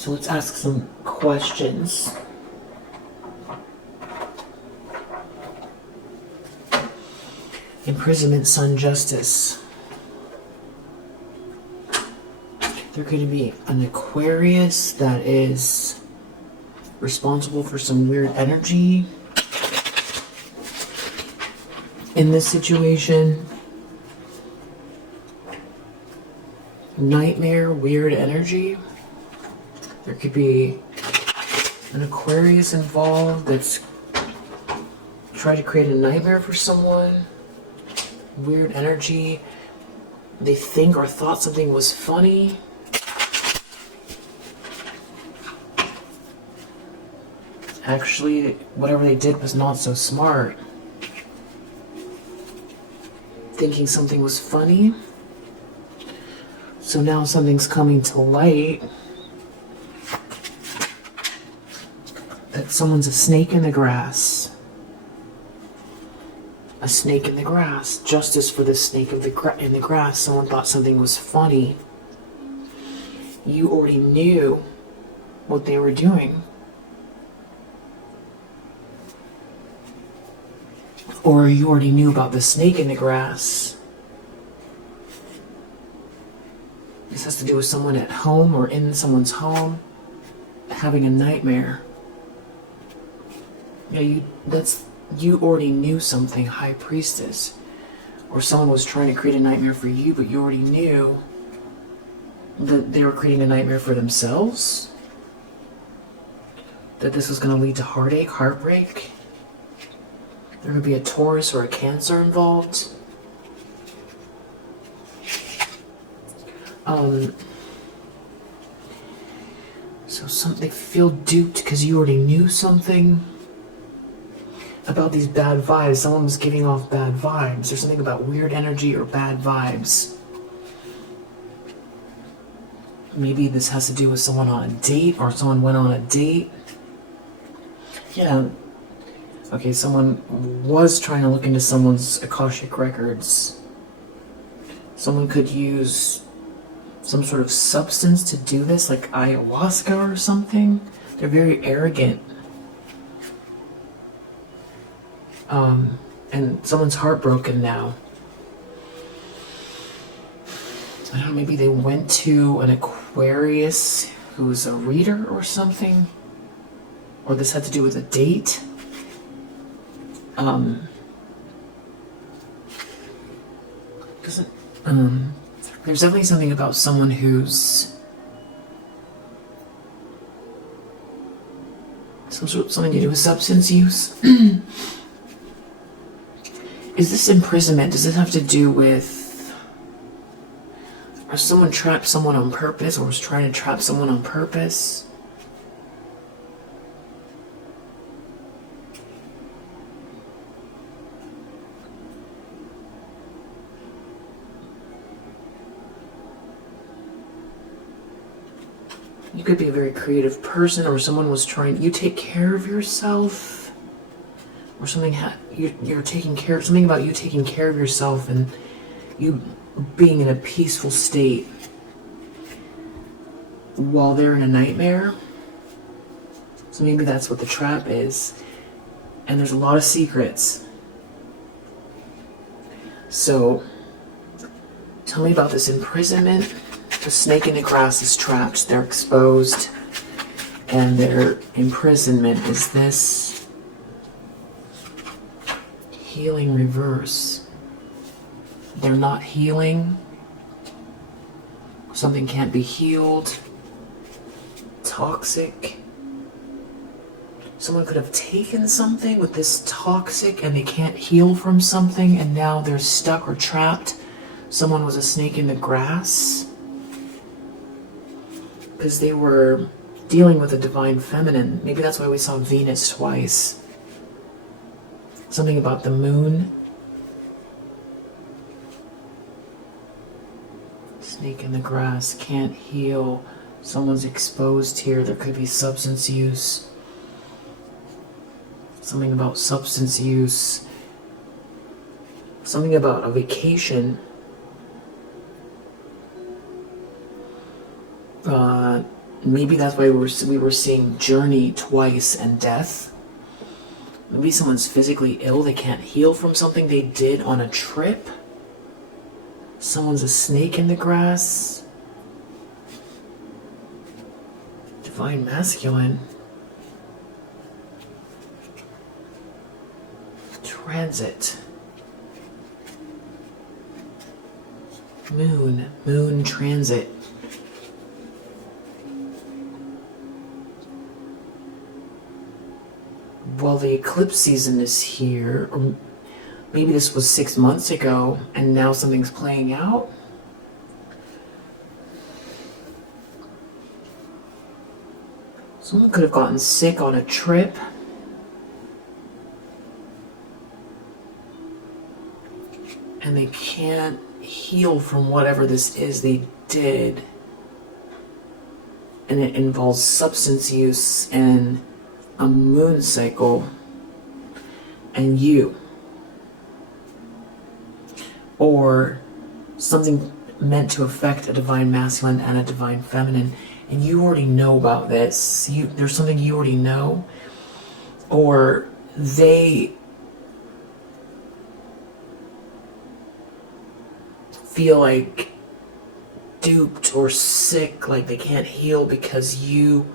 So let's ask some questions. Imprisonment, Sun, Justice. There could be an Aquarius that is responsible for some weird energy in this situation. Nightmare, weird energy. There could be an Aquarius involved that's trying to create a nightmare for someone. Weird energy. They think or thought something was funny. Actually, whatever they did was not so smart. Thinking something was funny. So now something's coming to light. That someone's a snake in the grass. A snake in the grass. Justice for the snake in the grass. Someone thought something was funny. You already knew what they were doing. Or you already knew about the snake in the grass. This has to do with someone at home or in someone's home having a nightmare. Yeah, you already knew something, High Priestess. Or someone was trying to create a nightmare for you, but you already knew that they were creating a nightmare for themselves. That this was going to lead to heartache, heartbreak. There could be a Taurus or a Cancer involved. So they feel duped because you already knew something about these bad vibes. Someone was giving off bad vibes. There's something about weird energy or bad vibes. Maybe this has to do with someone on a date, or someone went on a date. Yeah. Okay, someone was trying to look into someone's Akashic records. Someone could use some sort of substance to do this, like ayahuasca or something. They're very arrogant. And someone's heartbroken now. I don't know, maybe they went to an Aquarius who's a reader or something. Or this had to do with a date. There's definitely something about someone who's something to do with substance use. Is this imprisonment? Does this have to do with, or someone trapped someone on purpose, or was trying to trap someone on purpose? You could be a very creative person, or someone was trying, you take care of yourself, or something, you're taking care, something about you taking care of yourself and you being in a peaceful state while they're in a nightmare. So maybe that's what the trap is. And there's a lot of secrets. So tell me about this imprisonment. The snake in the grass is trapped. They're exposed. And their imprisonment is this healing reverse. They're not healing. Something can't be healed. Toxic. Someone could have taken something with this toxic and they can't heal from something, and now they're stuck or trapped. Someone was a snake in the grass because they were dealing with a divine feminine. Maybe that's why we saw Venus twice. Something about the moon. Snake in the grass, can't heal. Someone's exposed here. There could be substance use. Something about substance use. Something about a vacation. Maybe that's why we were seeing journey twice and death. Maybe someone's physically ill. They can't heal from something they did on a trip. Someone's a snake in the grass. Divine masculine. Transit. Moon transit. Well, the eclipse season is here, or maybe this was 6 months ago, and now something's playing out. Someone could have gotten sick on a trip. And they can't heal from whatever this is they did. And it involves substance use and a moon cycle and you. Or something meant to affect a divine masculine and a divine feminine. And you already know about this. There's something you already know. Or they feel like duped or sick, like they can't heal because you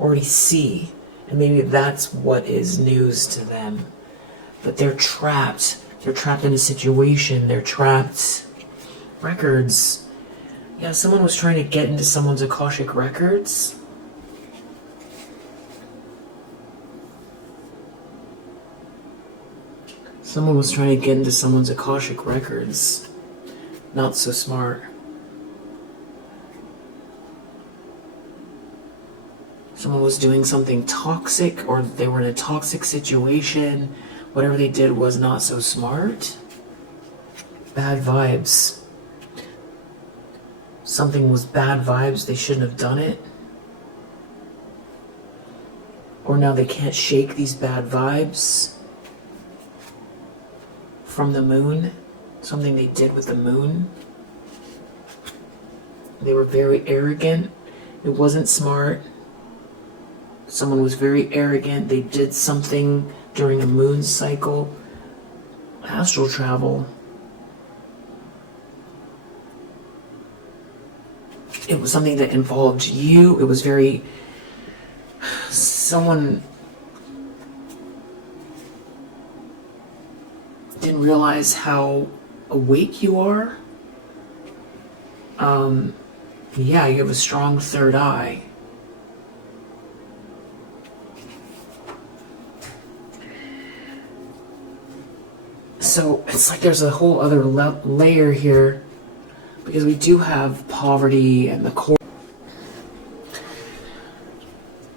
already see. And maybe that's what is news to them. But they're trapped. They're trapped in a situation. They're trapped. Records. Yeah, someone was trying to get into someone's Akashic records. Someone was trying to get into someone's Akashic records. Not so smart. Someone was doing something toxic, or they were in a toxic situation. Whatever they did was not so smart. Bad vibes. Something was bad vibes, they shouldn't have done it. Or now they can't shake these bad vibes from the moon. Something they did with the moon. They were very arrogant. It wasn't smart. Someone was very arrogant. They did something during a moon cycle. Astral travel. It was something that involved you. It was very... Someone didn't realize how awake you are. Yeah, you have a strong third eye. So it's like there's a whole other layer here, because we do have poverty and the core.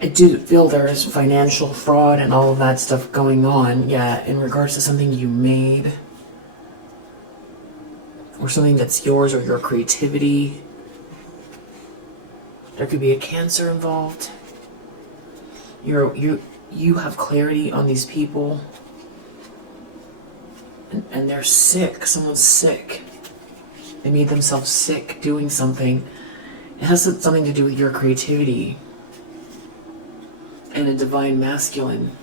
I do feel there is financial fraud and all of that stuff going on, yeah, in regards to something you made, or something that's yours, or your creativity. There could be a Cancer involved. You have clarity on these people, and they're sick. Someone's sick. They made themselves sick doing something. It has something to do with your creativity and a divine masculine.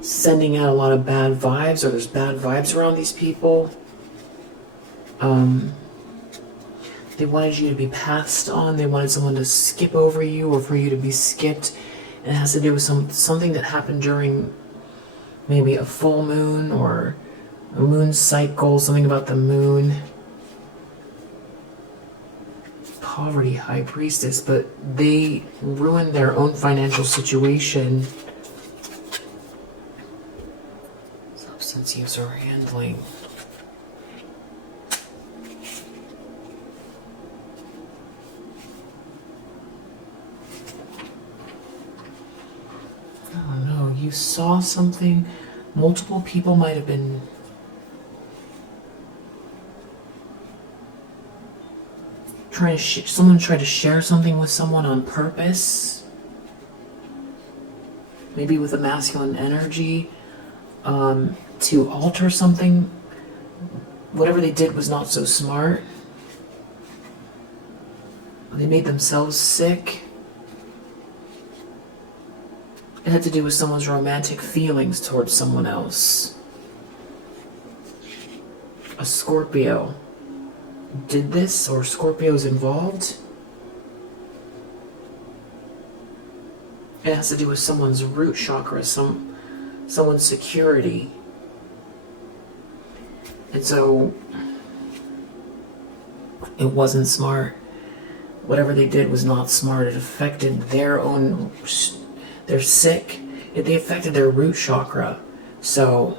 Sending out a lot of bad vibes, or there's bad vibes around these people. They wanted you to be passed on. They wanted someone to skip over you, or for you to be skipped. And it has to do with something that happened during maybe a full moon or a moon cycle, something about the moon. Poverty, high priestess, but they ruined their own financial situation. Substance use or handling. I don't know, you saw something. Multiple people might have been someone tried to share something with someone on purpose. Maybe with a masculine energy, to alter something. Whatever they did was not so smart. They made themselves sick. It had to do with someone's romantic feelings towards someone else. A Scorpio did this, or Scorpio's involved. It has to do with someone's root chakra, someone's security. And so it wasn't smart. Whatever they did was not smart. It affected their own, they're sick. They affected their root chakra. So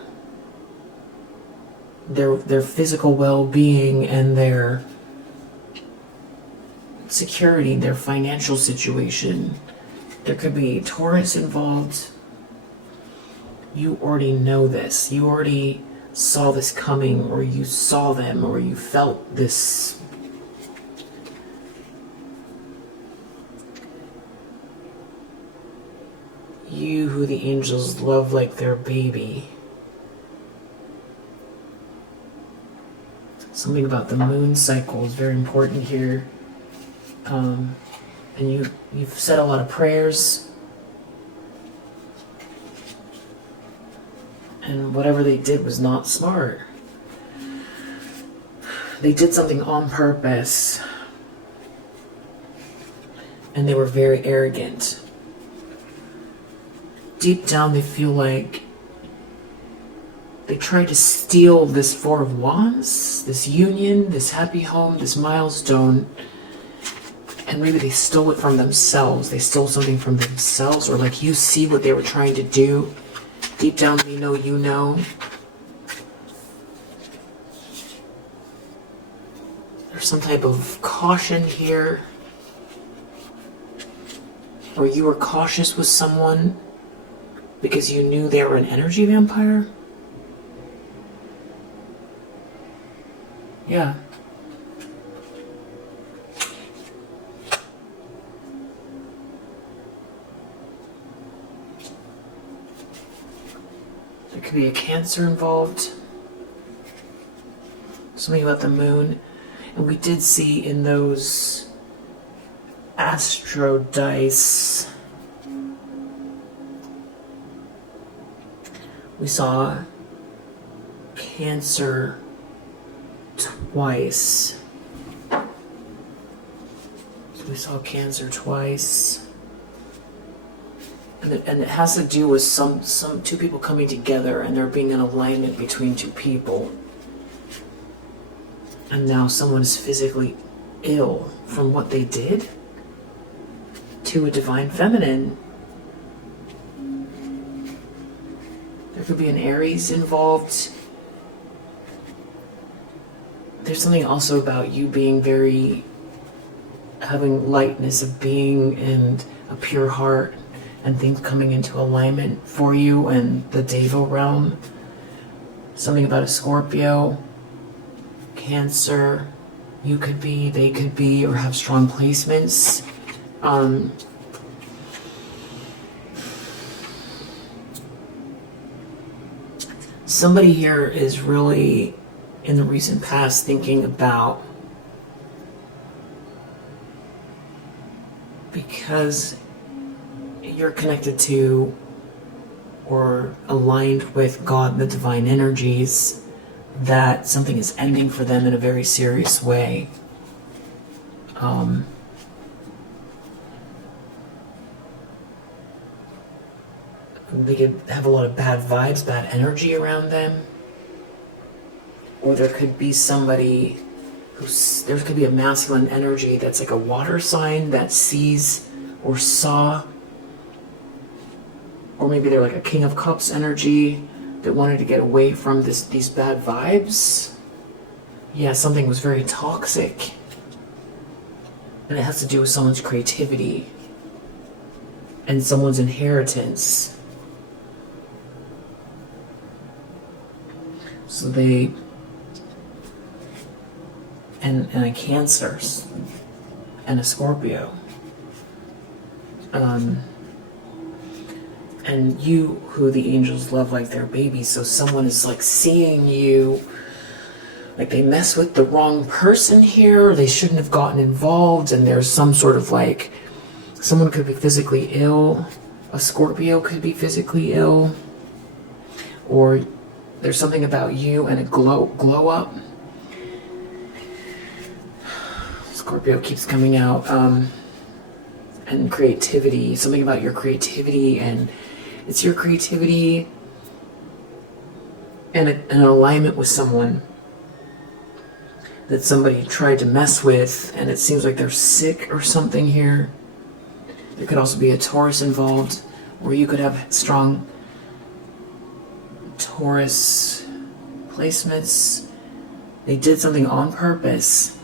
their physical well-being and their security, their financial situation. There could be Taurus involved. You already know this. You already saw this coming, or you saw them, or you felt this. You who the angels love like their baby. Something about the moon cycle is very important here. And you've said a lot of prayers. And whatever they did was not smart. They did something on purpose. And they were very arrogant. Deep down they feel like they tried to steal this Four of Wands, this union, this happy home, this milestone. And maybe they stole it from themselves. They stole something from themselves, or like you see what they were trying to do. Deep down they know you know. There's some type of caution here. Or you were cautious with someone because you knew they were an energy vampire. Yeah. There could be a Cancer involved. Something about the moon. And we did see in those astro dice, we saw Cancer twice. So we saw Cancer twice. And it has to do with some two people coming together and there being an alignment between two people. And now someone is physically ill from what they did to a divine feminine. There could be an Aries involved. There's something also about you being having lightness of being and a pure heart and things coming into alignment for you and the Devo realm. Something about a Scorpio, Cancer, you could be, they could be, or have strong placements. Somebody here is really, in the recent past, thinking about, because you're connected to or aligned with God, the divine energies, that something is ending for them in a very serious way. They could have a lot of bad vibes, bad energy around them. Or there could be somebody there could be a masculine energy that's like a water sign that sees or saw. Or maybe they're like a King of Cups energy that wanted to get away from these bad vibes. Yeah, something was very toxic. And it has to do with someone's creativity and someone's inheritance. So they, and a Cancer and a Scorpio. And you who the angels love like their baby. So someone is like seeing you like they mess with the wrong person here, they shouldn't have gotten involved, and there's some sort of like, someone could be physically ill, a Scorpio could be physically ill, or there's something about you and a glow up. Scorpio keeps coming out, and creativity, something about your creativity, and it's your creativity and an alignment with someone that somebody tried to mess with, and it seems like they're sick or something here. There could also be a Taurus involved, or you could have strong Taurus placements. They did something on purpose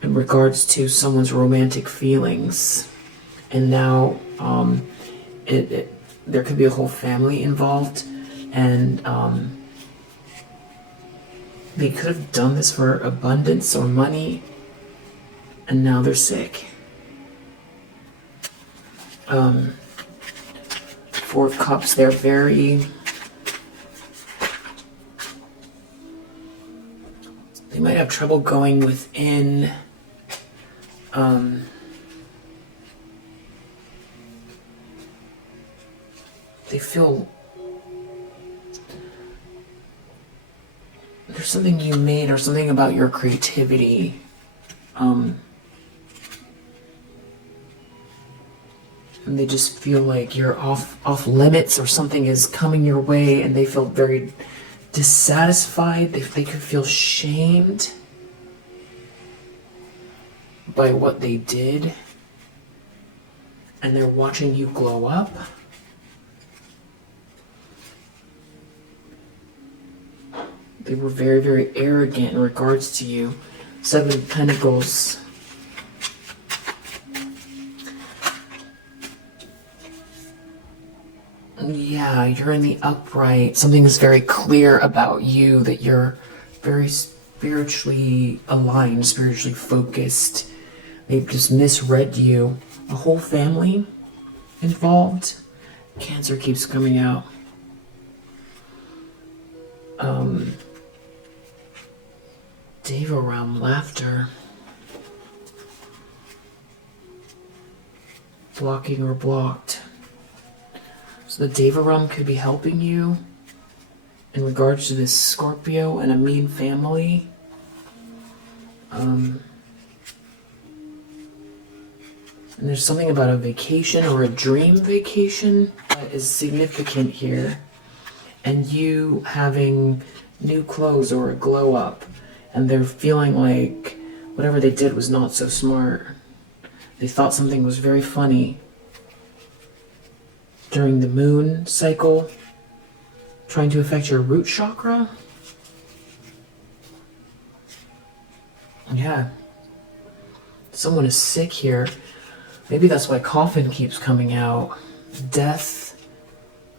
in regards to someone's romantic feelings, and now there could be a whole family involved, and they could have done this for abundance or money, and now they're sick. Four of Cups, they're very, they might have trouble going within, they feel there's something you made or something about your creativity, and they just feel like you're off limits, or something is coming your way, and they feel very dissatisfied. They could feel shamed by what they did, and they're watching you glow up. They were very, very arrogant in regards to you. Seven of Pentacles. Yeah, you're in the upright. Something is very clear about you, that you're very spiritually aligned, spiritually focused. They've just misread you. A whole family involved. Cancer keeps coming out. Deva realm, laughter. Blocking or blocked. So the Deva realm could be helping you in regards to this Scorpio and a mean family. And there's something about a vacation or a dream vacation that is significant here. And you having new clothes or a glow up. And they're feeling like whatever they did was not so smart. They thought something was very funny during the moon cycle, trying to affect your root chakra. Yeah. Someone is sick here. Maybe that's why coffin keeps coming out. Death,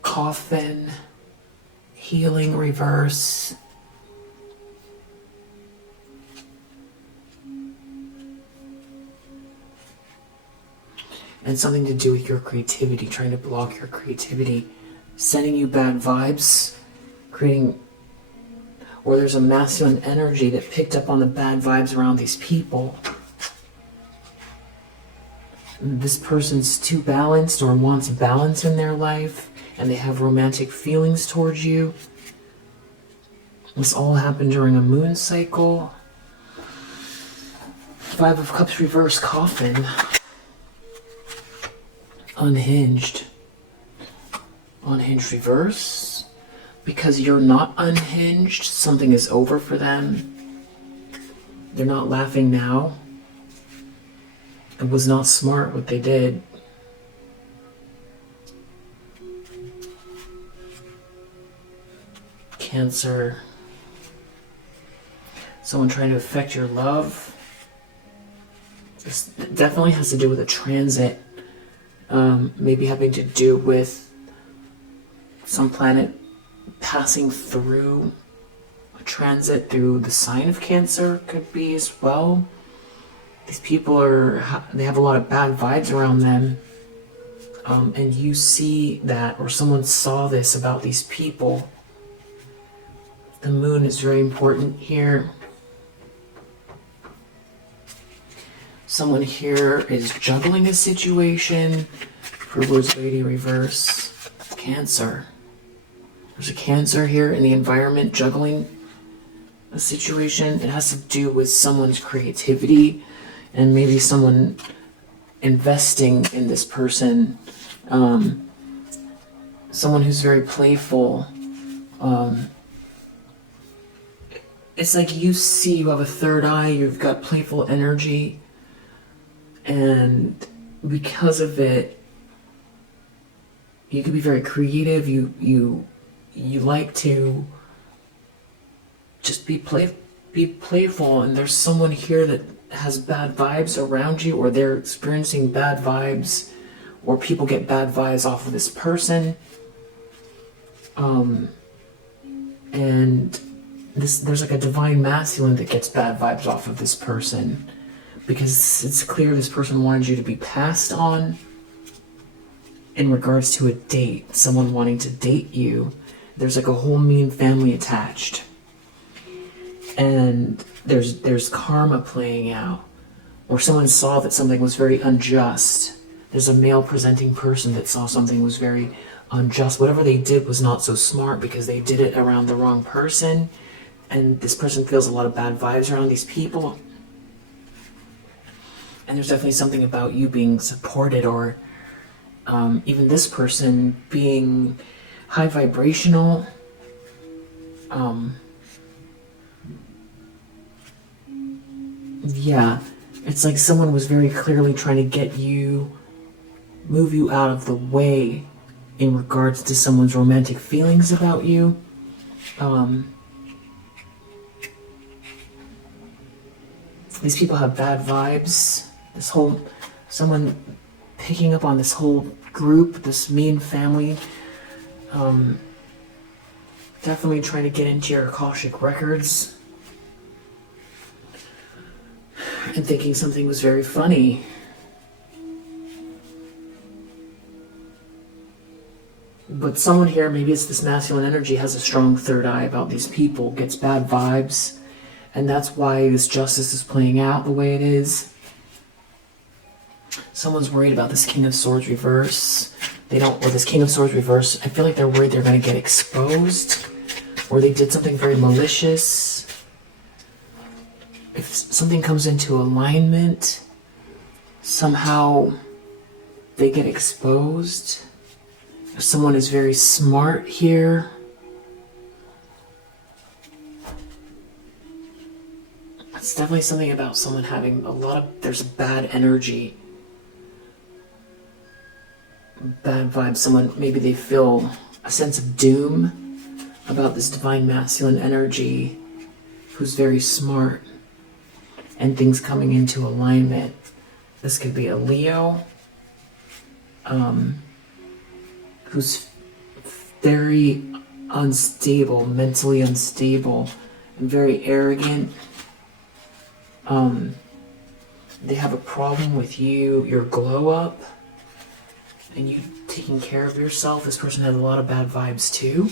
coffin, healing reverse. And something to do with your creativity, trying to block your creativity, sending you bad vibes, creating, or there's a masculine energy that picked up on the bad vibes around these people. This person's too balanced or wants balance in their life, and they have romantic feelings towards you. This all happened during a moon cycle. Five of Cups reverse, coffin. Unhinged. Unhinged reverse. Because you're not unhinged, something is over for them. They're not laughing now. It was not smart what they did. Cancer. Someone trying to affect your love. This definitely has to do with a transit. Maybe having to do with some planet passing through a transit through the sign of Cancer could be as well. These people they have a lot of bad vibes around them. And you see that, or someone saw this about these people. The moon is very important here. Someone here is juggling a situation. Reverse lady, reverse. Cancer. There's a Cancer here in the environment juggling a situation. It has to do with someone's creativity and maybe someone investing in this person. Someone who's very playful. It's like you have a third eye, you've got playful energy, and because of it, you can be very creative. You like to just be playful, and there's someone here that has bad vibes around you, or they're experiencing bad vibes, or people get bad vibes off of this person. And there's like a divine masculine that gets bad vibes off of this person, because it's clear this person wanted you to be passed on in regards to a date, someone wanting to date you. There's like a whole mean family attached, and there's karma playing out, or someone saw that something was very unjust. There's a male presenting person that saw something was very unjust. Whatever they did was not so smart because they did it around the wrong person, and this person feels a lot of bad vibes around these people. And there's definitely something about you being supported, or even this person being high vibrational. Yeah, it's like someone was very clearly trying to move you out of the way in regards to someone's romantic feelings about you. These people have bad vibes. Someone picking up on this whole group, this mean family, definitely trying to get into your Akashic records and thinking something was very funny. But someone here, maybe it's this masculine energy, has a strong third eye about these people, gets bad vibes, and that's why this justice is playing out the way it is. Someone's worried about this King of Swords reverse. Or this King of Swords reverse. I feel like they're worried they're going to get exposed, or they did something very malicious. If something comes into alignment, somehow they get exposed. If someone is very smart here, it's definitely something about someone having there's a bad energy, bad vibes. Someone, maybe they feel a sense of doom about this divine masculine energy who's very smart, and things coming into alignment. This could be a Leo, who's very unstable, mentally unstable, and very arrogant. They have a problem with your glow up, and you taking care of yourself. This person has a lot of bad vibes too.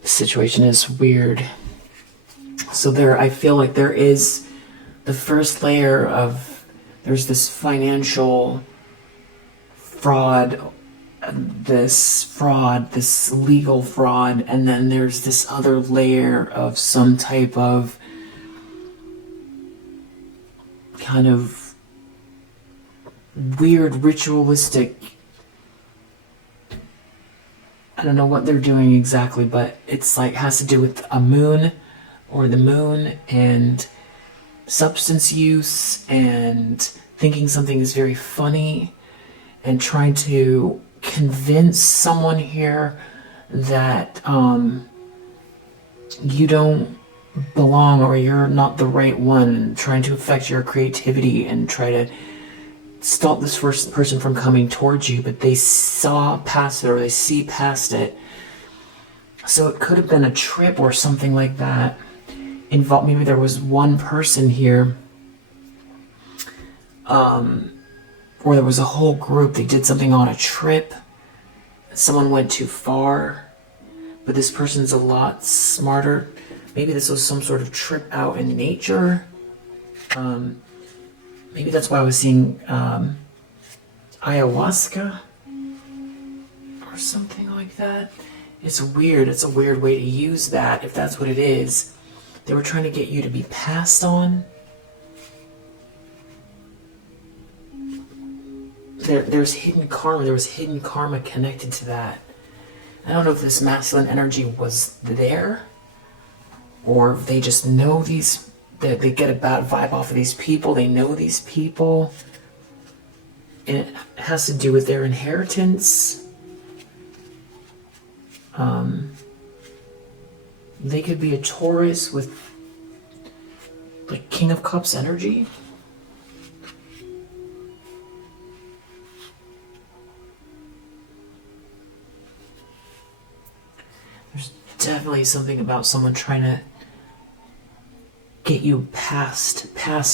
The situation is weird. So I feel like there is the first layer of, there's this financial fraud, this legal fraud, and then there's this other layer of some type of kind of weird ritualistic, I don't know what they're doing exactly, but it's like has to do with a moon, or the moon, and substance use, and thinking something is very funny, and trying to convince someone here that you don't belong, or you're not the right one, and trying to affect your creativity and try to stop this first person from coming towards you, but they saw past it, or they see past it. So it could have been a trip or something like that involved. Maybe there was one person here or there was a whole group, they did something on a trip, someone went too far, but this person's a lot smarter. Maybe this was some sort of trip out in nature. Maybe that's why I was seeing ayahuasca or something like that. It's weird. It's a weird way to use that, if that's what it is. They were trying to get you to be passed on. There's hidden karma. There was hidden karma connected to that. I don't know if this masculine energy was there, or if they just know these, that they get a bad vibe off of these people. They know these people. And it has to do with their inheritance. They could be a Taurus with like King of Cups energy. There's definitely something about someone trying to get you passed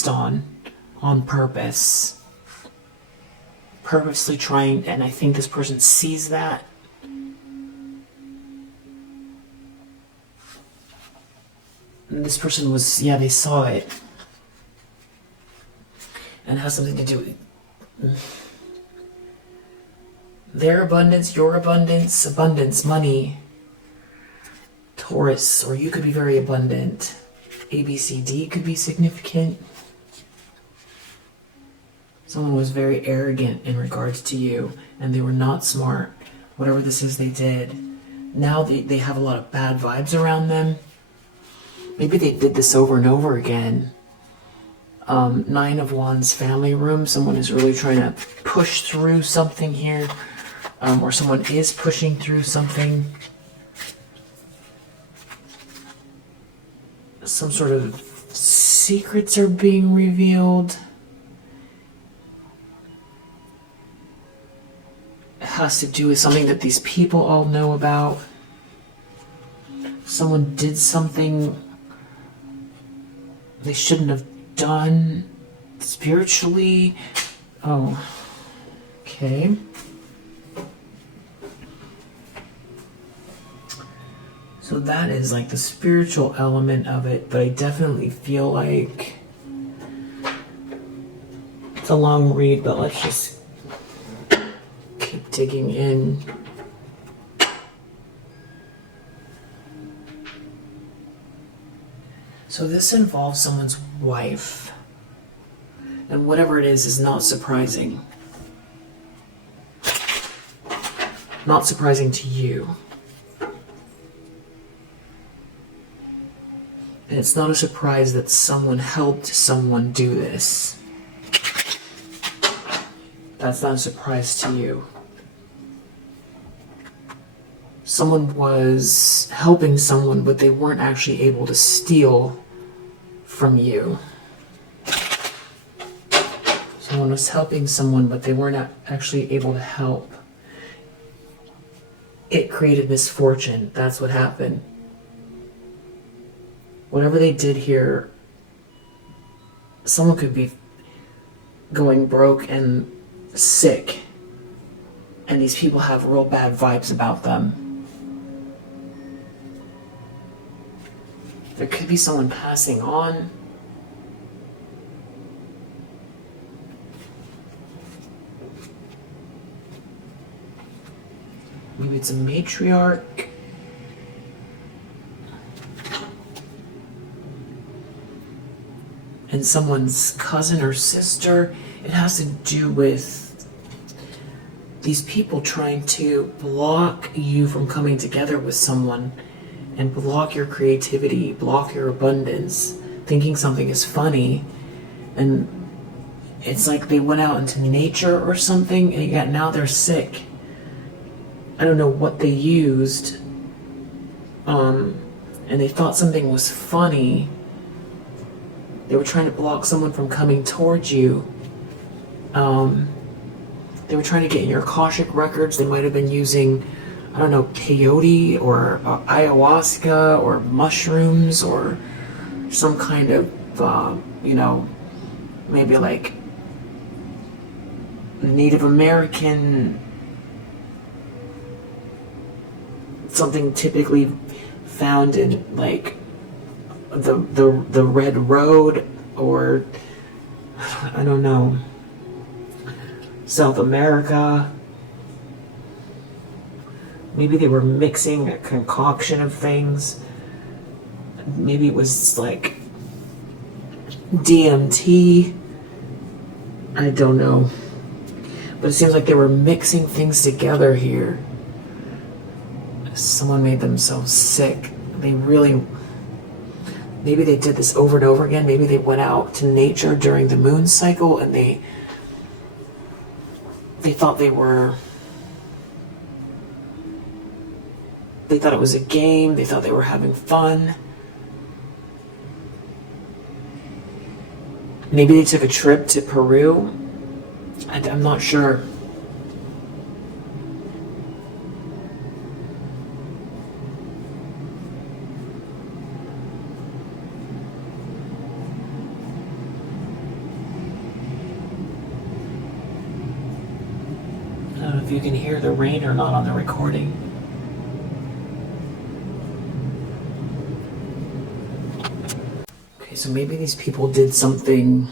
on purpose. Purposely trying, and I think this person sees that. And this person was, yeah, they saw it. And it has something to do with their abundance, your abundance, money. Taurus, or you could be very abundant. ABCD could be significant. Someone was very arrogant in regards to you, and they were not smart. Whatever this is they did. Now they have a lot of bad vibes around them. Maybe they did this over and over again. 9 of Wands, family room. Someone is really trying to push through something here. Or someone is pushing through something. Some sort of secrets are being revealed. It has to do with something that these people all know about. Someone did something they shouldn't have done spiritually. Oh, okay. So that is like the spiritual element of it, but I definitely feel like it's a long read, but let's just keep digging in. So this involves someone's wife, and whatever it is not surprising. Not surprising to you. And it's not a surprise that someone helped someone do this. That's not a surprise to you. Someone was helping someone, but they weren't actually able to steal from you. Someone was helping someone, but they weren't actually able to help. It created misfortune. That's what happened. Whatever they did here, someone could be going broke and sick, and these people have real bad vibes about them. There could be someone passing on. Maybe it's a matriarch. And someone's cousin or sister. It has to do with these people trying to block you from coming together with someone and block your creativity, block your abundance, thinking something is funny. And it's like they went out into nature or something, and yet now they're sick. I don't know what they used, and they thought something was funny. They were trying to block someone from coming towards you. They were trying to get in your Akashic records. They might have been using, I don't know, peyote or ayahuasca or mushrooms or some kind of, maybe like Native American, something typically found in like the Red Road, or I don't know, South America. Maybe they were mixing a concoction of things. Maybe it was like DMT. I don't know. But it seems like they were mixing things together here. Someone made themselves sick. They really... Maybe they did this over and over again. Maybe they went out to nature during the moon cycle and they thought they were... They thought it was a game. They thought they were having fun. Maybe they took a trip to Peru. I'm not sure. I don't know if you can hear the rain or not on the recording. Okay, so maybe these people did something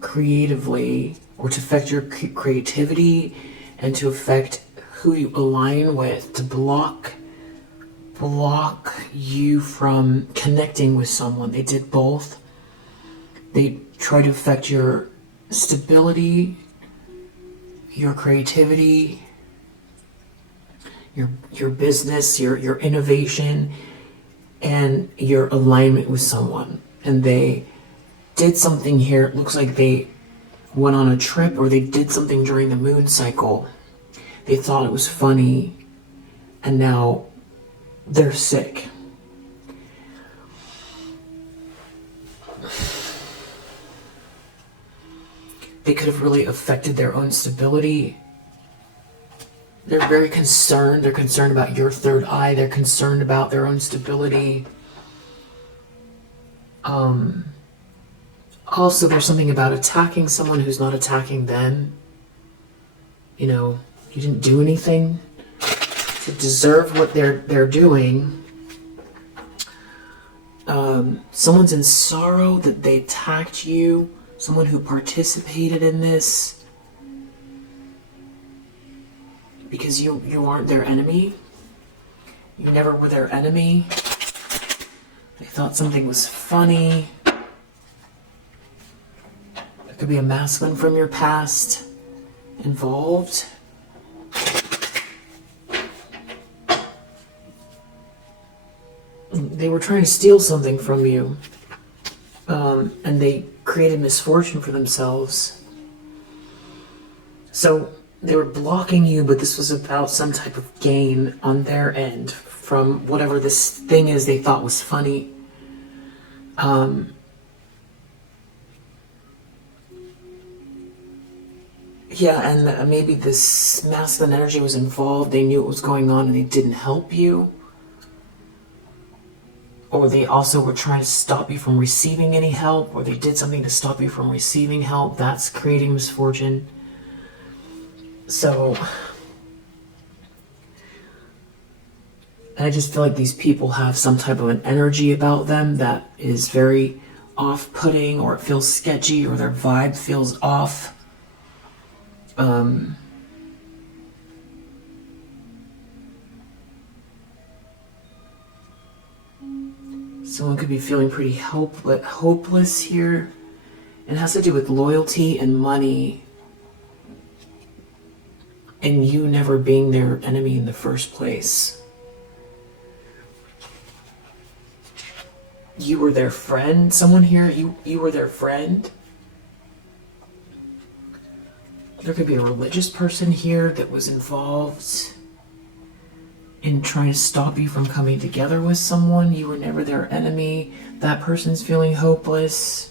creatively, or to affect your creativity and to affect who you align with, to block you from connecting with someone. They did both. They try to affect your stability, your creativity, your business, your innovation, and your alignment with someone. And they did something here. It looks like they went on a trip, or they did something during the moon cycle. They thought it was funny, and now they're sick. They could have really affected their own stability. They're very concerned. They're concerned about your third eye. They're concerned about their own stability. Also, there's something about attacking someone who's not attacking them. You know, you didn't do anything to deserve what they're doing. Someone's in sorrow that they attacked you. Someone who participated in this. Because you aren't their enemy. You never were their enemy. They thought something was funny. There could be a masculine from your past involved. They were trying to steal something from you. And they created misfortune for themselves. So they were blocking you, but this was about some type of gain on their end from whatever this thing is they thought was funny. Yeah, and maybe this masculine energy was involved. They knew what was going on and they didn't help you. Or they also were trying to stop you from receiving any help, or they did something to stop you from receiving help. That's creating misfortune. So I just feel like these people have some type of an energy about them that is very off-putting, or it feels sketchy, or their vibe feels off. Someone could be feeling pretty hopeless here. It has to do with loyalty and money, and you never being their enemy in the first place. You were their friend. Someone here, you were their friend. There could be a religious person here that was involved in trying to stop you from coming together with someone. You were never their enemy. That person's feeling hopeless.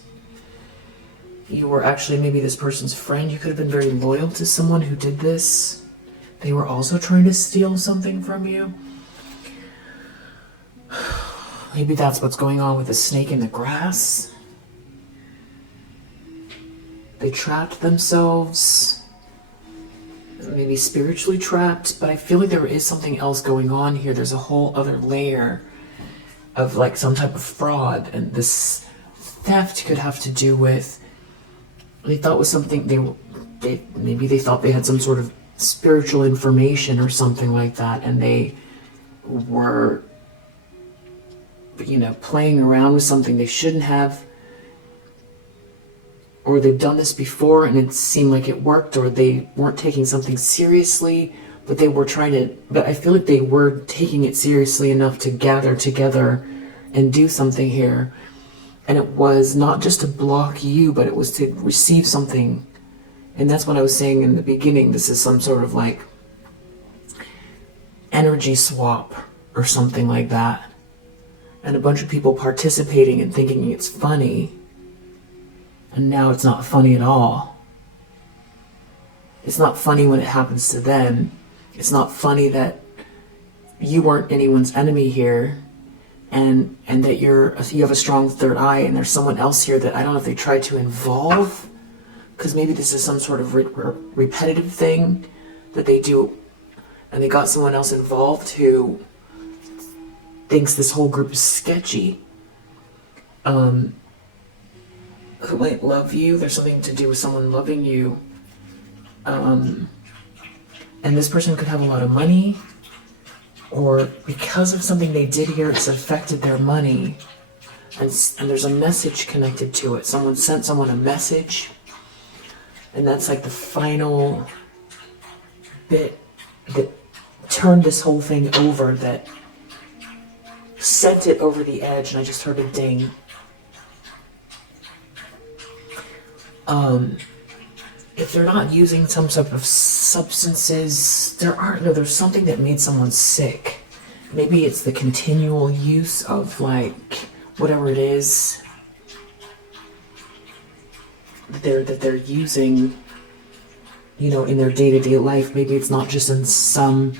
You were actually maybe this person's friend. You could have been very loyal to someone who did this. They were also trying to steal something from you. Maybe that's what's going on with the snake in the grass. They trapped themselves, maybe spiritually trapped, but I feel like there is something else going on here. There's a whole other layer of like some type of fraud, and this theft could have to do with, they thought was something, maybe they thought they had some sort of spiritual information or something like that, and they were, you know, playing around with something they shouldn't have, or they've done this before and it seemed like it worked, or they weren't taking something seriously, but they were trying to, but I feel like they were taking it seriously enough to gather together and do something here. And it was not just to block you, but it was to receive something. And that's what I was saying in the beginning. This is some sort of like energy swap or something like that. And a bunch of people participating and thinking it's funny. And now it's not funny at all. It's not funny when it happens to them. It's not funny that you weren't anyone's enemy here, and that you have a strong third eye, and there's someone else here that I don't know if they tried to involve, because maybe this is some sort of repetitive thing that they do, and they got someone else involved who thinks this whole group is sketchy. Who might love you. There's something to do with someone loving you. And this person could have a lot of money, or because of something they did here, it's affected their money. And there's a message connected to it. Someone sent someone a message, and that's like the final bit that turned this whole thing over, that sent it over the edge, and I just heard a ding. If they're not using some type of substances, there's something that made someone sick. Maybe it's the continual use of like whatever it is that they're using, you know, in their day-to-day life. Maybe it's not just in some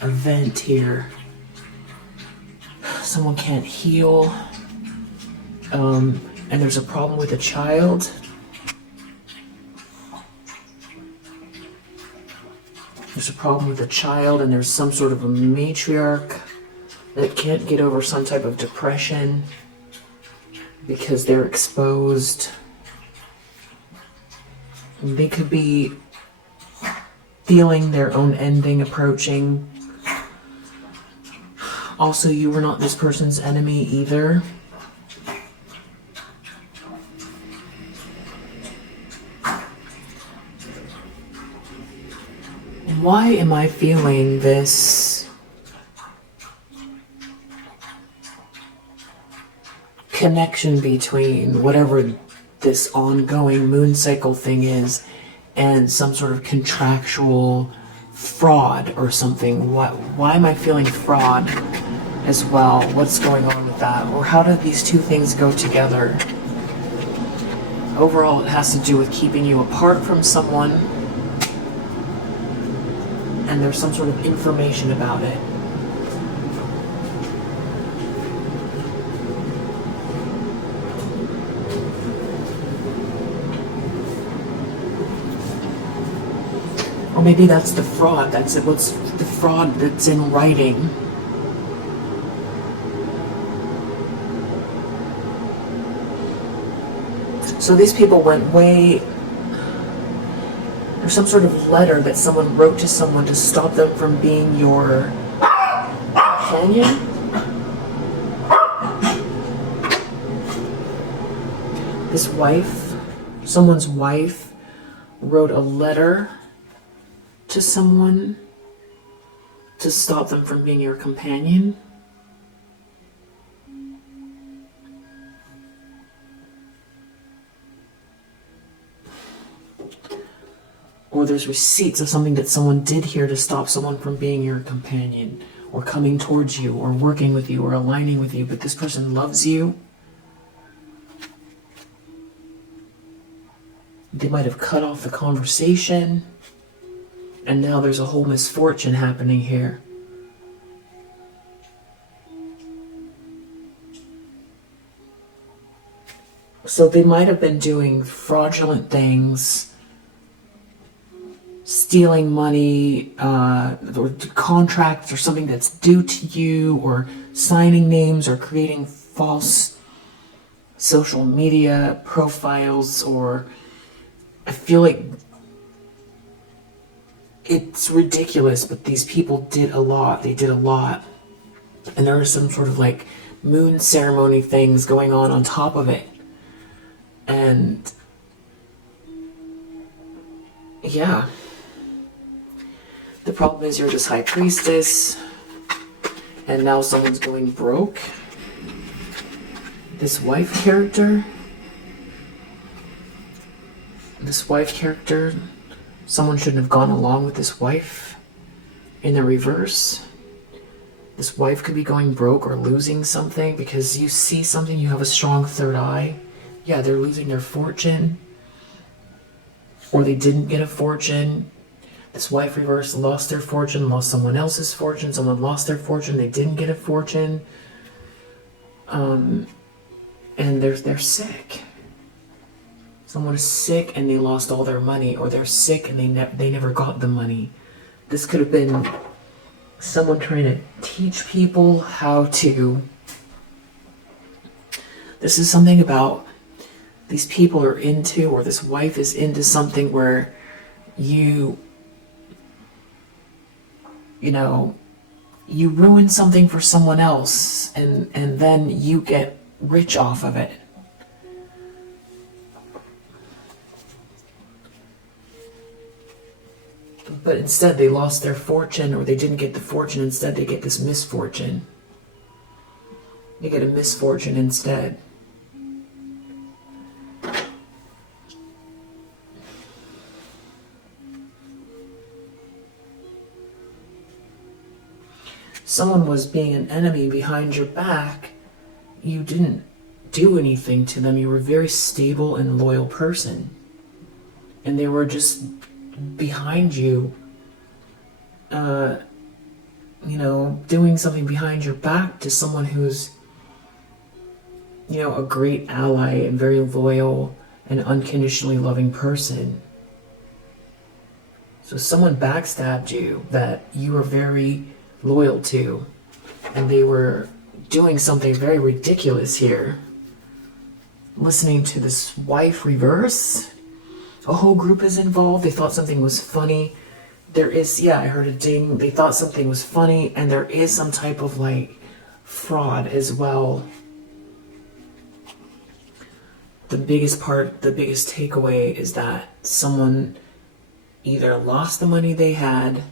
event here. Someone can't heal, and there's a problem with a child. There's a problem with a child, and there's some sort of a matriarch that can't get over some type of depression because they're exposed. They could be feeling their own ending approaching. Also, you were not this person's enemy either. Why am I feeling this connection between whatever this ongoing moon cycle thing is and some sort of contractual fraud or something? Why am I feeling fraud as well? What's going on with that? Or how do these two things go together? Overall, it has to do with keeping you apart from someone, and there's some sort of information about it. Or maybe that's the fraud. That's it. What's the fraud that's in writing? So these people went way... There's some sort of letter that someone wrote to someone to stop them from being your companion. This wife, someone's wife, wrote a letter to someone to stop them from being your companion. Or there's receipts of something that someone did here to stop someone from being your companion, or coming towards you, or working with you, or aligning with you, but this person loves you. They might have cut off the conversation, and now there's a whole misfortune happening here. So they might have been doing fraudulent things, stealing money, or contracts or something that's due to you, or signing names, or creating false social media profiles, or I feel like it's ridiculous, but these people did a lot. They did a lot. And there was some sort of like moon ceremony things going on top of it. And yeah. The problem is you're this high priestess, and now someone's going broke. This wife character, someone shouldn't have gone along with this wife. In the reverse, this wife could be going broke or losing something because you see something, you have a strong third eye. Yeah, they're losing their fortune, or they didn't get a fortune. This wife reverse lost their fortune, lost someone else's fortune, someone lost their fortune, they didn't get a fortune. And they're sick. Someone is sick and they lost all their money, or they're sick and they never got the money. This could have been someone trying to teach people how to. This is something about these people are into, or this wife is into something where you ruin something for someone else, and then you get rich off of it. But instead they lost their fortune, or they didn't get the fortune. Instead they get this misfortune. They get a misfortune instead. Someone was being an enemy behind your back. You didn't do anything to them. You were a very stable and loyal person. And they were just behind you, doing something behind your back to someone who's, a great ally and very loyal and unconditionally loving person. So someone backstabbed you that you were very loyal to, and they were doing something very ridiculous here. Listening to this wife reverse, a whole group is involved. They thought something was funny. I heard a ding. They thought something was funny, and there is some type of fraud as well. The biggest takeaway is that someone either lost the money they had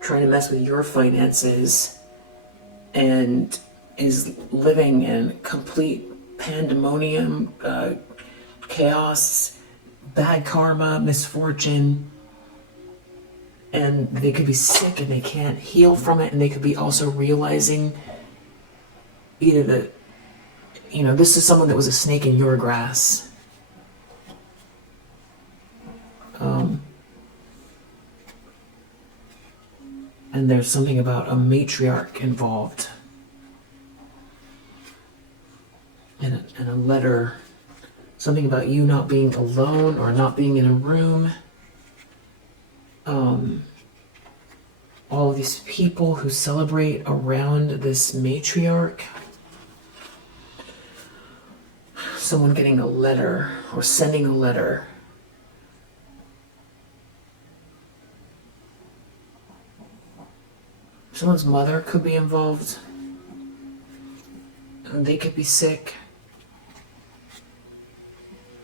trying to mess with your finances and is living in complete pandemonium, chaos, bad karma, misfortune, and they could be sick and they can't heal from it, and they could be also realizing either that, this is someone that was a snake in your grass. And there's something about a matriarch involved. And a letter. Something about you not being alone or not being in a room. All of these people who celebrate around this matriarch. Someone getting a letter or sending a letter. Someone's mother could be involved. And they could be sick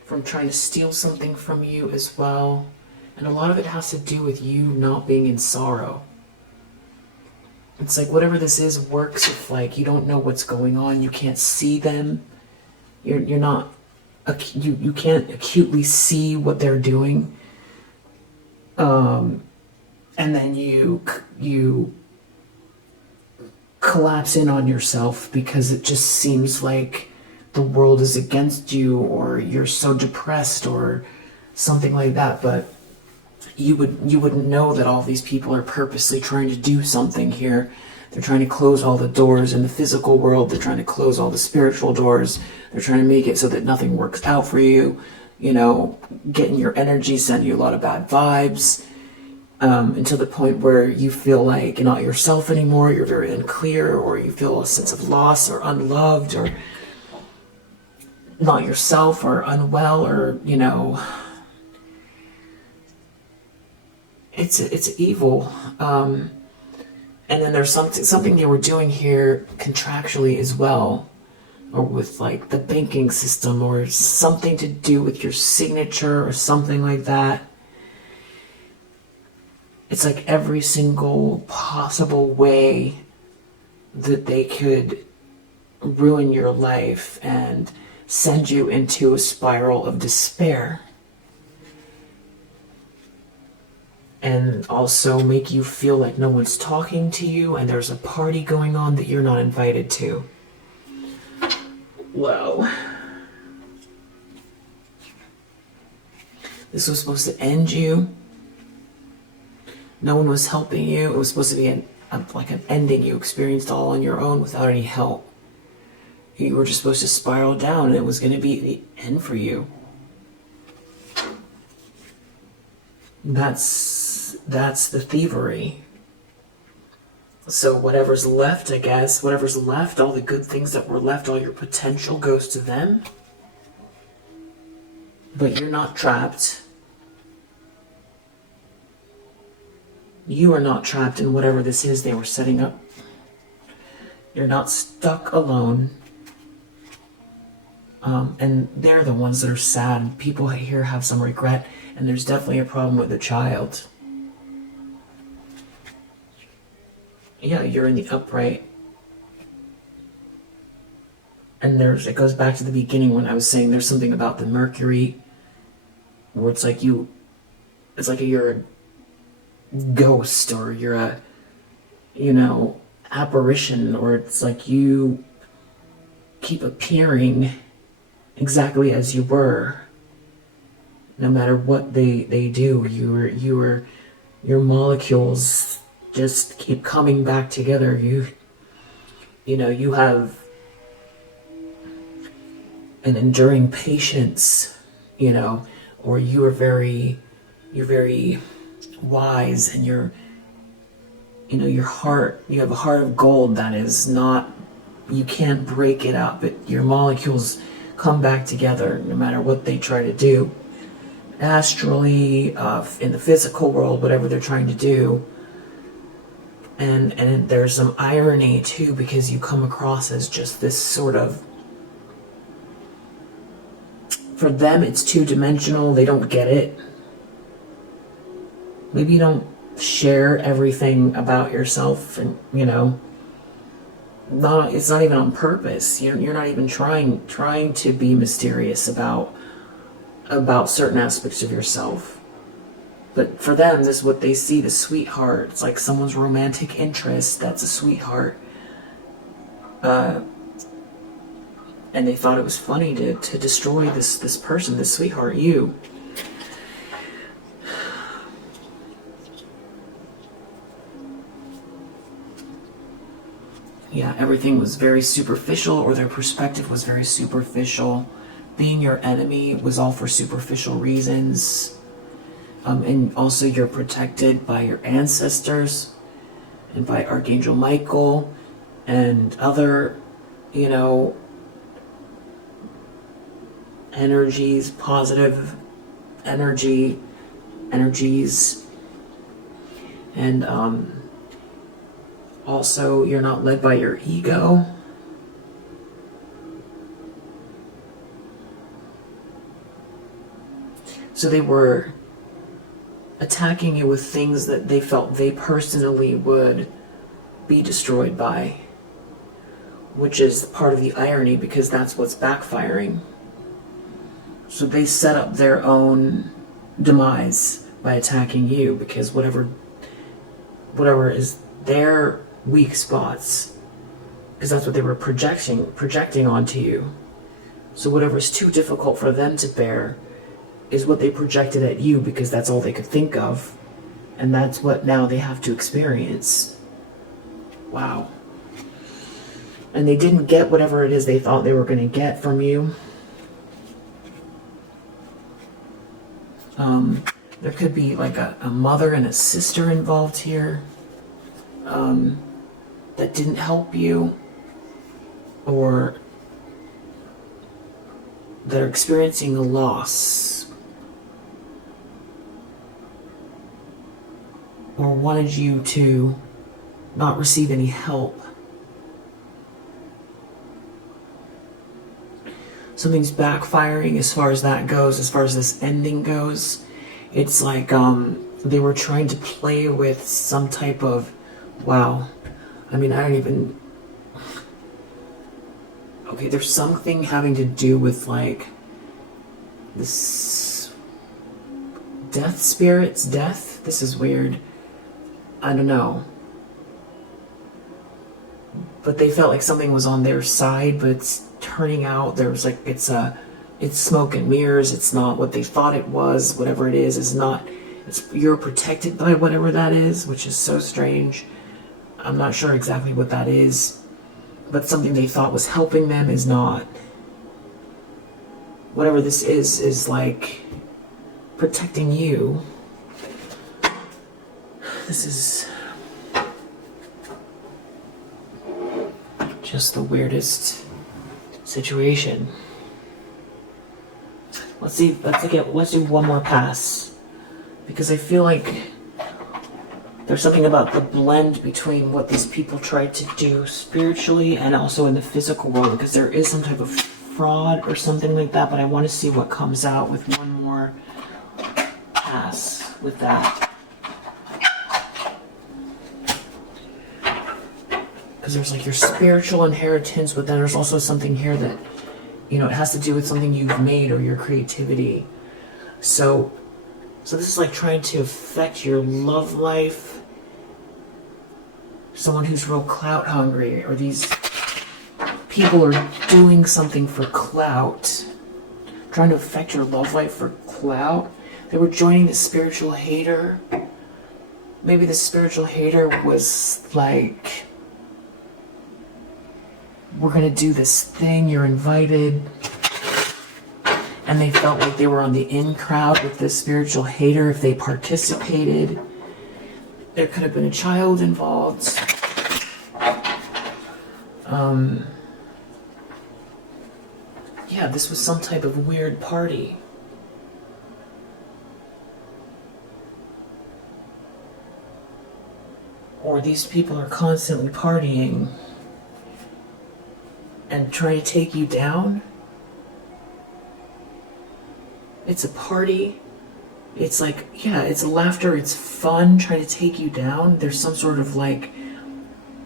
from trying to steal something from you as well. And a lot of it has to do with you not being in sorrow. It's like whatever this is works if you don't know what's going on, you can't see them. You're not, you can't acutely see what they're doing. And then you collapse in on yourself because it just seems like the world is against you, or you're so depressed or something like that. But you wouldn't know that all these people are purposely trying to do something here. They're trying to close all the doors in the physical world. They're trying to close all the spiritual doors. They're trying to make it so that nothing works out for you. You know, getting your energy, sending you a lot of bad vibes, until the point where you feel like you're not yourself anymore. You're very unclear, or you feel a sense of loss or unloved or not yourself or unwell, or, you know, it's evil. And then there's something they were doing here contractually as well, or with like the banking system, or something to do with your signature or something like that. It's like every single possible way that they could ruin your life and send you into a spiral of despair. And also make you feel like no one's talking to you and there's a party going on that you're not invited to. Whoa. This was supposed to end you. No one was helping you. It was supposed to be like an ending you experienced all on your own without any help. You were just supposed to spiral down, and it was going to be the end for you. That's the thievery. So whatever's left, I guess, whatever's left, all the good things that were left, all your potential goes to them. But you're not trapped. You are not trapped in whatever this is they were setting up. You're not stuck alone. And they're the ones that are sad. People here have some regret, and there's definitely a problem with the child. Yeah, you're in the upright. And it goes back to the beginning when I was saying there's something about the Mercury where it's like you're a ghost, or you're a, apparition, or it's like you keep appearing exactly as you were. No matter what they do, your molecules just keep coming back together. You have an enduring patience, or you're very wise, and your heart, you have a heart of gold that is not, you can't break it up. Your molecules come back together no matter what they try to do. Astrally, in the physical world, whatever they're trying to do. And there's some irony too, because you come across as just this sort of, for them it's two-dimensional, they don't get it. Maybe you don't share everything about yourself, and it's not even on purpose. You're not even trying to be mysterious about certain aspects of yourself. But for them, this is what they see, the sweetheart. It's like someone's romantic interest, that's a sweetheart. And they thought it was funny to destroy this person, this sweetheart, you. Yeah, everything was very superficial, or their perspective was very superficial. Being your enemy was all for superficial reasons. And also you're protected by your ancestors and by Archangel Michael and other, energies, positive energies. And also you're not led by your ego. So they were attacking you with things that they felt they personally would be destroyed by, which is part of the irony, because that's what's backfiring. So they set up their own demise by attacking you, because whatever is their weak spots, because that's what they were projecting onto you. So whatever's too difficult for them to bear is what they projected at you, because that's all they could think of, and that's what now they have to experience. Wow. And they didn't get whatever it is they thought they were going to get from you. There could be like a mother and a sister involved here that didn't help you, or that are experiencing a loss, or wanted you to not receive any help. Something's backfiring as far as that goes, as far as this ending goes. It's like they were trying to play with some type of, wow, I mean, I don't even, okay, there's something having to do with like this death spirits, death, this is weird, I don't know. But they felt like something was on their side, but it's turning out there's like it's smoke and mirrors. It's not what they thought it was. Whatever it is not. You're protected by whatever that is, which is so strange. I'm not sure exactly what that is, but something they thought was helping them is not. Whatever this is like protecting you. This is just the weirdest situation. Let's see, let's do one more pass, because I feel like there's something about the blend between what these people tried to do spiritually and also in the physical world, because there is some type of fraud or something like that, but I want to see what comes out with one more pass with that. Because there's like your spiritual inheritance, but then there's also something here that, you know, it has to do with something you've made or your creativity. So this is like trying to affect your love life. Someone who's real clout hungry, or these people are doing something for clout, trying to affect your love life for clout. They were joining the spiritual hater. Maybe the spiritual hater was like, we're gonna do this thing, you're invited. And they felt like they were on the in crowd with this spiritual hater if they participated. There could have been a child involved. Yeah, this was some type of weird party. Or these people are constantly partying and try to take you down. It's a party. It's like, yeah, it's laughter, it's fun, trying to take you down. There's some sort of like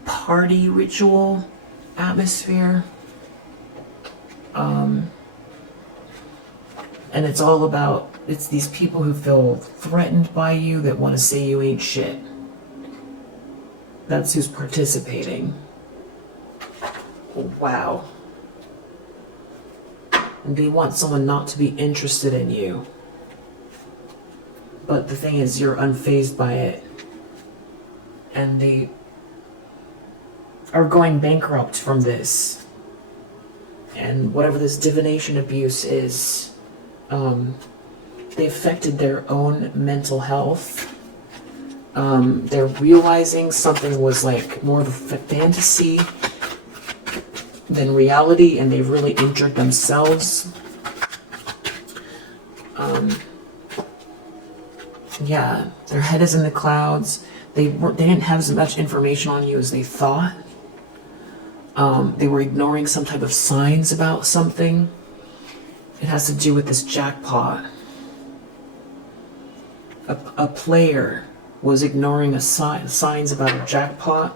party ritual atmosphere. And it's all about, it's these people who feel threatened by you that want to say you ain't shit. That's who's participating. Wow. And they want someone not to be interested in you. But the thing is, you're unfazed by it. And they are going bankrupt from this. And whatever this divination abuse is, they affected their own mental health. They're realizing something was like more of a fantasy than reality, and they've really injured themselves. Yeah, their head is in the clouds. They didn't have as much information on you as they thought. They were ignoring some type of signs about something. It has to do with this jackpot. A player was ignoring signs about a jackpot.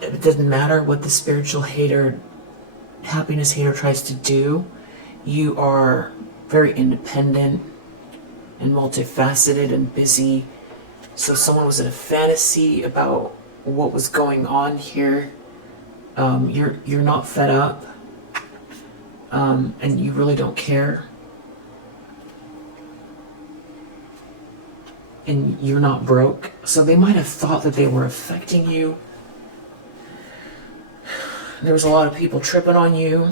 It doesn't matter what the spiritual hater, happiness hater tries to do. You are very independent and multifaceted and busy. So someone was in a fantasy about what was going on here. You're not fed up, and you really don't care. and you're not broke. So they might have thought that they were affecting you. There was a lot of people tripping on you.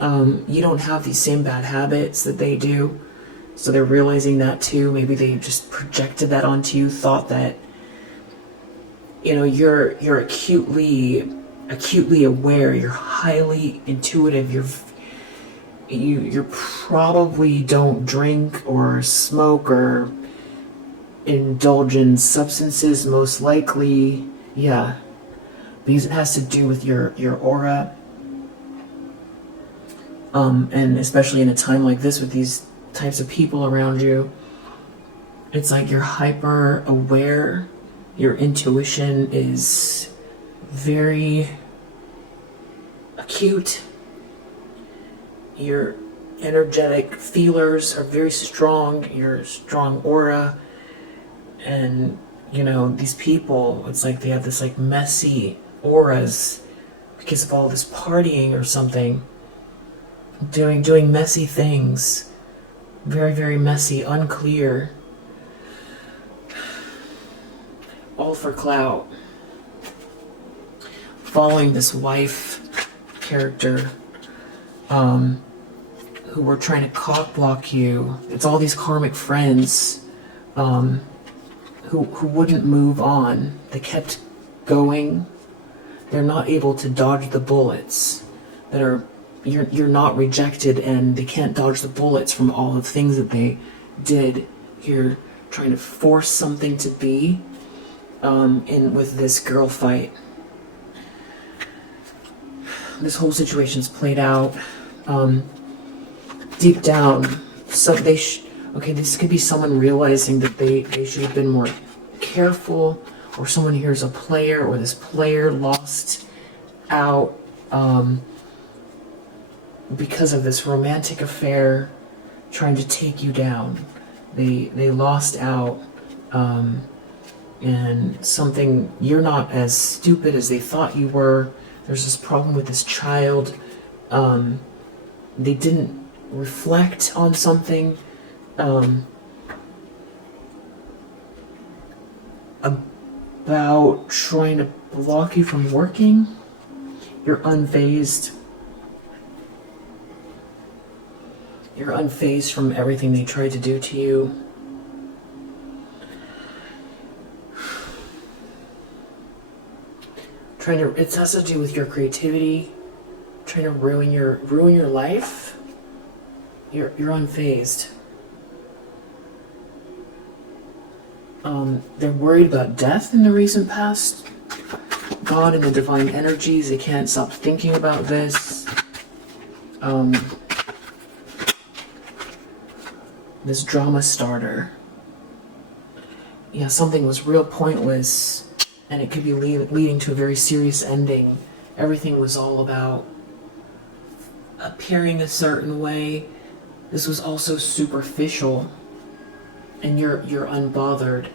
You don't have these same bad habits that they do. So they're realizing that too. Maybe they just projected that onto you, thought that, you know, you're acutely aware, you're highly intuitive, you probably don't drink or smoke or indulge in substances, most likely. Yeah, because it has to do with your aura. And especially in a time like this with these types of people around you, it's like you're hyper aware. Your intuition is very acute. Your energetic feelers are very strong. Your strong aura. And, you know, these people, it's like they have this like messy auras because of all this partying or something. Doing messy things. Very, very messy, unclear. All for clout. Following this wife character who were trying to cock block you. It's all these karmic friends who wouldn't move on. They kept going. They're not able to dodge the bullets that are. You're not rejected, and they can't dodge the bullets from all the things that they did here, trying to force something to be in with this girl fight. This whole situation's played out deep down. So okay, this could be someone realizing that they should have been more careful, or someone here's a player, or this player lost out because of this romantic affair trying to take you down. They lost out, and something, you're not as stupid as they thought you were. There's this problem with this child. They didn't reflect on something about trying to block you from working. You're unfazed. You're unfazed from everything they tried to do to you. It has to do with your creativity, trying to ruin your life. You're unfazed. They're worried about death in the recent past. God and the divine energies, they can't stop thinking about this. This drama starter. Yeah, something was real pointless, and it could be leading to a very serious ending. Everything was all about appearing a certain way. This was also superficial, and you're unbothered.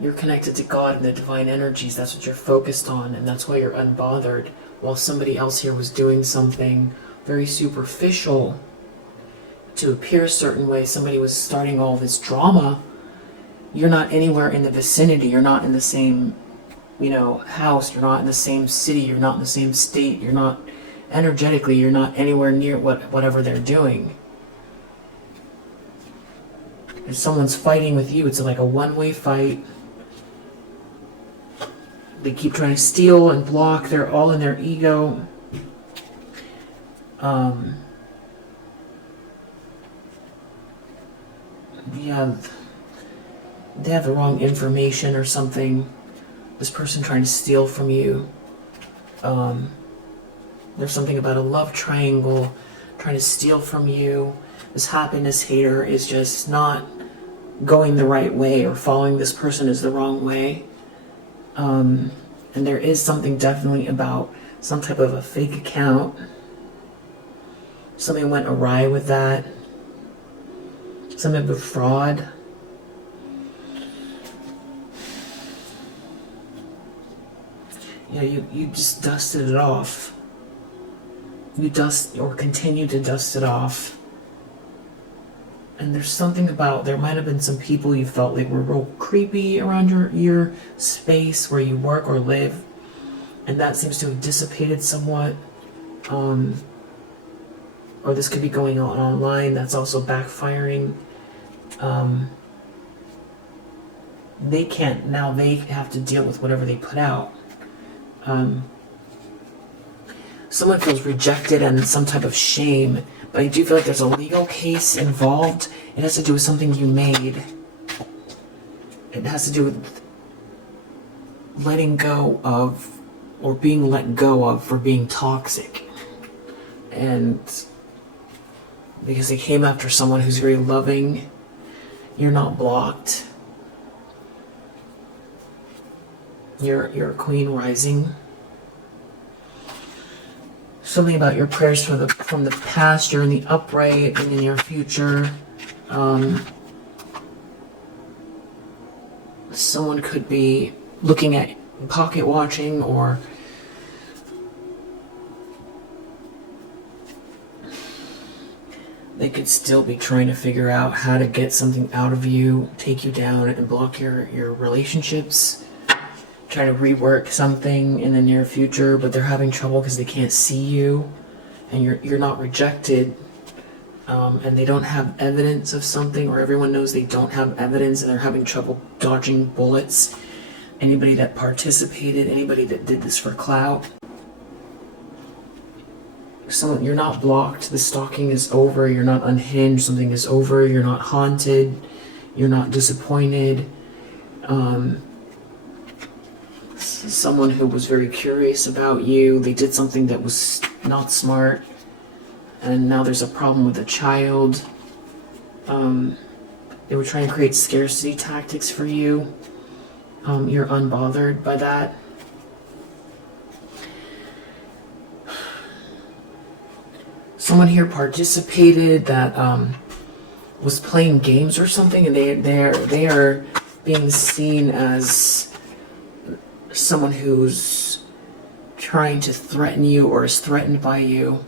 You're connected to God and the divine energies. That's what you're focused on, and that's why you're unbothered. While somebody else here was doing something very superficial to appear a certain way, somebody was starting all this drama. You're not anywhere in the vicinity. You're not in the same, house. You're not in the same city. You're not in the same state. You're not energetically. You're not anywhere near whatever they're doing. If someone's fighting with you, it's like a one-way fight. They keep trying to steal and block. They're all in their ego. Yeah, they have the wrong information or something. This person trying to steal from you. There's something about a love triangle trying to steal from you. This happiness hater is just not going the right way, or following this person is the wrong way. And there is something definitely about some type of a fake account. Something went awry with that. Some type of fraud. Yeah, you just dusted it off. You dust or continue to dust it off. And there's something about, there might have been some people you felt like were real creepy around your space where you work or live, and that seems to have dissipated somewhat. Or this could be going on online, that's also backfiring. They can't, now they have to deal with whatever they put out. Someone feels rejected and some type of shame, but I do feel like there's a legal case involved. It has to do with something you made. It has to do with letting go of, or being let go of for being toxic. And because they came after someone who's very loving, you're not blocked. You're a queen rising. Something about your prayers from the past, you're in the upright, and in your future. Someone could be looking at pocket watching, or they could still be trying to figure out how to get something out of you, take you down, and block your relationships. Try to rework something in the near future, but they're having trouble because they can't see you, and you're not rejected, and they don't have evidence of something, or everyone knows they don't have evidence, and they're having trouble dodging bullets. Anybody that participated, anybody that did this for clout. Someone, you're not blocked, the stalking is over, you're not unhinged, something is over, you're not haunted, you're not disappointed. Someone who was very curious about you, they did something that was not smart, and now there's a problem with a child. They were trying to create scarcity tactics for you. You're unbothered by that. Someone here participated that was playing games or something, and they are being seen as someone who's trying to threaten you or is threatened by you.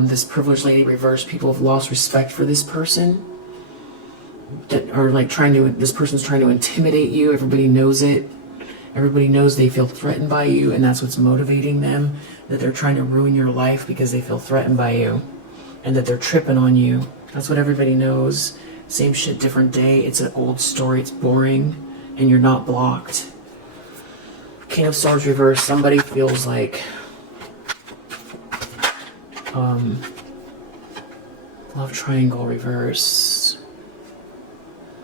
This privileged lady reversed, people have lost respect for this person, that are like this person's trying to intimidate you. Everybody knows it. Everybody knows they feel threatened by you, and that's what's motivating them, that they're trying to ruin your life because they feel threatened by you, and that they're tripping on you. That's what everybody knows. Same shit, different day. It's an old story, it's boring, and you're not blocked. King of Swords reverse, somebody feels like Love Triangle reverse.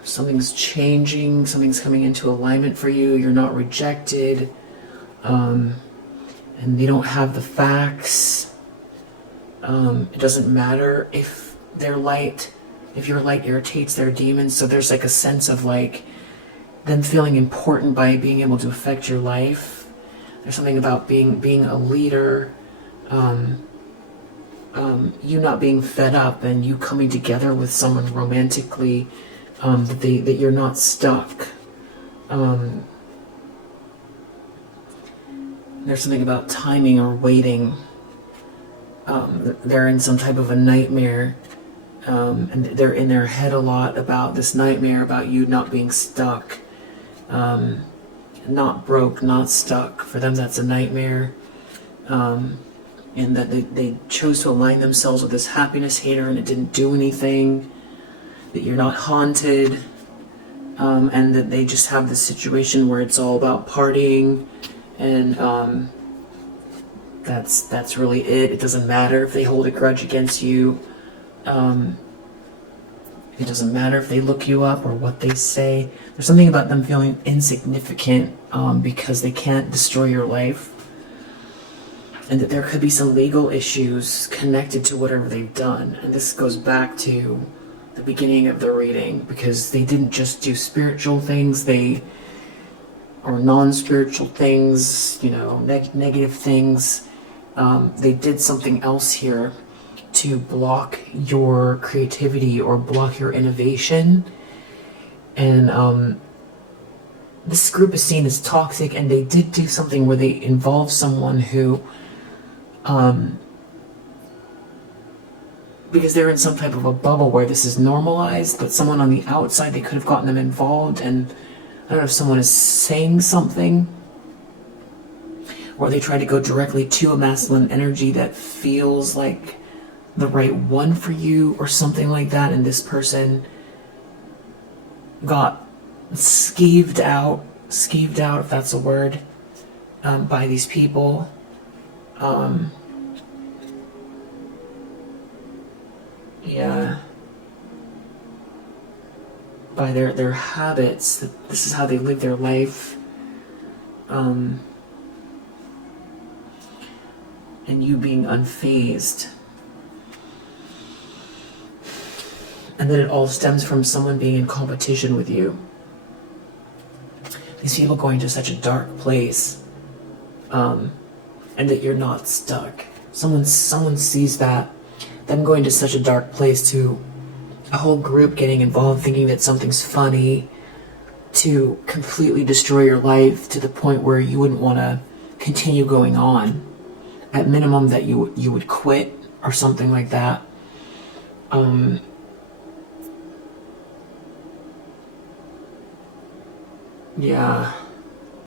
Something's changing, something's coming into alignment for you, you're not rejected, and they don't have the facts. It doesn't matter if their light, if your light irritates their demons, so there's like a sense of like them feeling important by being able to affect your life. There's something about being a leader, you not being fed up and you coming together with someone romantically, that you're not stuck. There's something about timing or waiting. They're in some type of a nightmare, and they're in their head a lot about this nightmare, about you not being stuck. Not broke, not stuck. For them, that's a nightmare. And that they chose to align themselves with this happiness hater and it didn't do anything. That you're not haunted. And that they just have this situation where it's all about partying. And that's really it. It doesn't matter if they hold a grudge against you. It doesn't matter if they look you up or what they say. There's something about them feeling insignificant because they can't destroy your life. And that there could be some legal issues connected to whatever they've done. And this goes back to the beginning of the reading, because they didn't just do spiritual things, or non-spiritual things, negative things. They did something else here to block your creativity or block your innovation. And this group is seen as toxic, and they did do something where they involved someone who because they're in some type of a bubble where this is normalized, but someone on the outside, they could have gotten them involved, and I don't know if someone is saying something, or they try to go directly to a masculine energy that feels like the right one for you or something like that, and this person got skeeved out, if that's a word, by these people. Yeah. By their habits. This is how they live their life. And you being unfazed. And then it all stems from someone being in competition with you. These people going to such a dark place. And that you're not stuck. Someone sees that. Them going to such a dark place, to a whole group getting involved, thinking that something's funny, to completely destroy your life to the point where you wouldn't want to continue going on. At minimum, that you would quit or something like that. Yeah.